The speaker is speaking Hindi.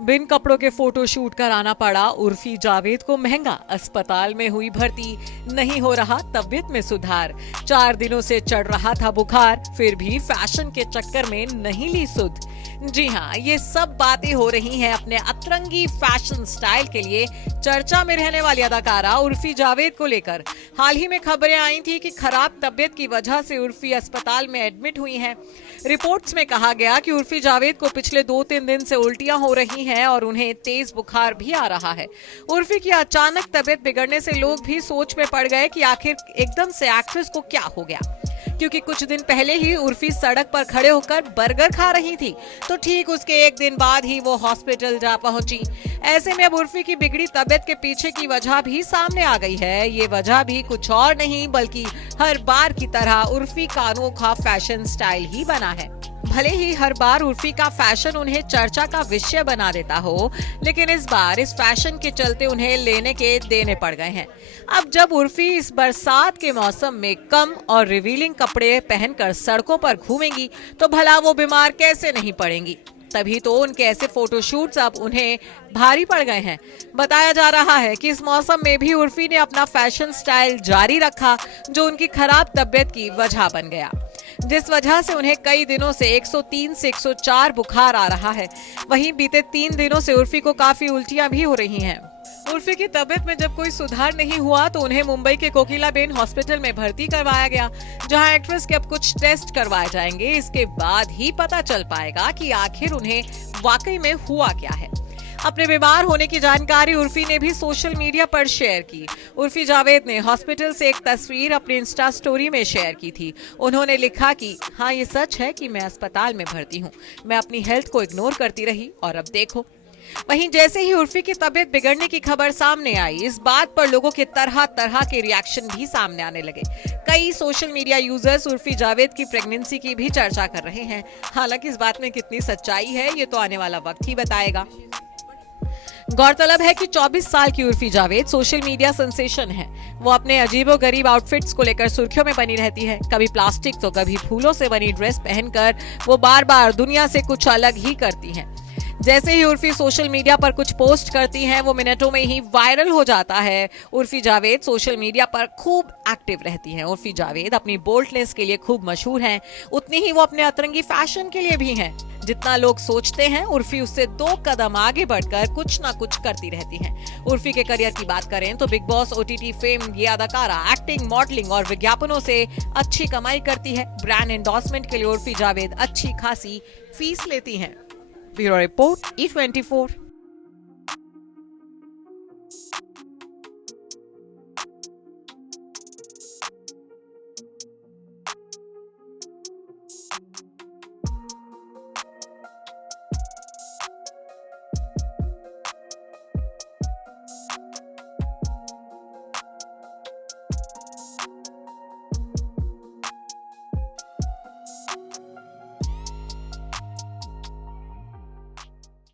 बिन कपड़ों के फोटो शूट कराना पड़ा उर्फी जावेद को महंगा। अस्पताल में हुई भर्ती, नहीं हो रहा तबीयत में सुधार। 4 दिनों से चढ़ रहा था बुखार, फिर भी फैशन के चक्कर में नहीं ली सुध। जी हाँ, ये सब बातें हो रही हैं अपने अतरंगी फैशन स्टाइल के लिए चर्चा में रहने वाली अदाकारा उर्फी जावेद को लेकर। हाल ही में खबरें आई थी कि खराब तबीयत की वजह से उर्फी अस्पताल में एडमिट हुई हैं। रिपोर्ट्स में कहा गया कि उर्फी जावेद को पिछले 2-3 दिन से उल्टियां हो रही हैं और उन्हें तेज बुखार भी आ रहा है। उर्फी की अचानक तबीयत बिगड़ने से लोग भी सोच में पड़ गए कि आखिर एकदम से एक्ट्रेस को क्या हो गया, क्योंकि कुछ दिन पहले ही उर्फी सड़क पर खड़े होकर बर्गर खा रही थी, तो ठीक उसके 1 दिन बाद ही वो हॉस्पिटल जा पहुंची। ऐसे में अब उर्फी की बिगड़ी तबीयत के पीछे की वजह भी सामने आ गई है। ये वजह भी कुछ और नहीं बल्कि हर बार की तरह उर्फी का अनोखा फैशन स्टाइल ही बना है। भले ही हर बार उर्फी का फैशन उन्हें चर्चा का विषय बना देता हो, लेकिन इस बार इस फैशन के चलते उन्हें लेने के देने पड़ गए हैं। अब जब उर्फी इस बरसात के मौसम में कम और रिवीलिंग कपड़े पहनकर सड़कों पर घूमेंगी, तो भला वो बीमार कैसे नहीं पड़ेंगी। तभी तो उनके ऐसे फोटोशूट्स अब उन्हें भारी पड़ गए हैं। बताया जा रहा है कि इस मौसम में भी उर्फी ने अपना फैशन स्टाइल जारी रखा, जो उनकी खराब तबीयत की वजह बन गया, जिस वजह से उन्हें कई दिनों से 103 से 104 बुखार आ रहा है। वहीं बीते 3 दिनों से उर्फी को काफी उल्टियां भी हो रही हैं। उर्फी की तबीयत में जब कोई सुधार नहीं हुआ तो उन्हें मुंबई के कोकिलाबेन हॉस्पिटल में भर्ती करवाया गया, जहां एक्ट्रेस के अब कुछ टेस्ट करवाए जाएंगे। इसके बाद ही पता चल पाएगा कि आखिर उन्हें वाकई में हुआ क्या है। अपने बीमार होने की जानकारी उर्फी ने भी सोशल मीडिया पर शेयर की। उर्फी जावेद ने हॉस्पिटल से एक तस्वीर अपनी इंस्टा स्टोरी में शेयर की थी। उन्होंने लिखा कि हाँ, ये सच है कि मैं अस्पताल में भर्ती हूँ। मैं अपनी हेल्थ को इग्नोर करती रही और अब देखो। वहीं जैसे ही उर्फी की तबीयत बिगड़ने की खबर सामने आई, इस बात पर लोगों के तरह तरह के रिएक्शन भी सामने आने लगे। कई social media users Urfi Javed की प्रेगनेंसी की भी चर्चा कर रहे हैं। हालांकि इस बात में कितनी सच्चाई है, ये तो आने वाला वक्त ही बताएगा। गौरतलब है कि 24 साल की Urfi Javed social media sensation है। वो अपने अजीबोगरीब आउटफिट्स को लेकर सुर्खियों में बनी रहती है। कभी प्लास्टिक तो कभी फूलों से बनी ड्रेस पहनकर वो बार बार दुनिया से कुछ अलग ही करती हैं। जैसे ही उर्फी सोशल मीडिया पर कुछ पोस्ट करती हैं, वो मिनटों में ही वायरल हो जाता है। उर्फी जावेद सोशल मीडिया पर खूब एक्टिव रहती हैं। उर्फी जावेद अपनी बोल्डनेस के लिए खूब मशहूर हैं, उतनी ही वो अपने अतरंगी फैशन के लिए भी हैं। जितना लोग सोचते हैं, उर्फी उससे 2 कदम आगे बढ़कर कुछ ना कुछ करती रहती हैं। उर्फी के करियर की बात करें तो बिग बॉस OTT फेम ये अदाकारा एक्टिंग, मॉडलिंग और विज्ञापनों से अच्छी कमाई करती है। ब्रांड एंडोर्समेंट के लिए उर्फी जावेद अच्छी खासी फीस लेती हैं। Bureau report E24।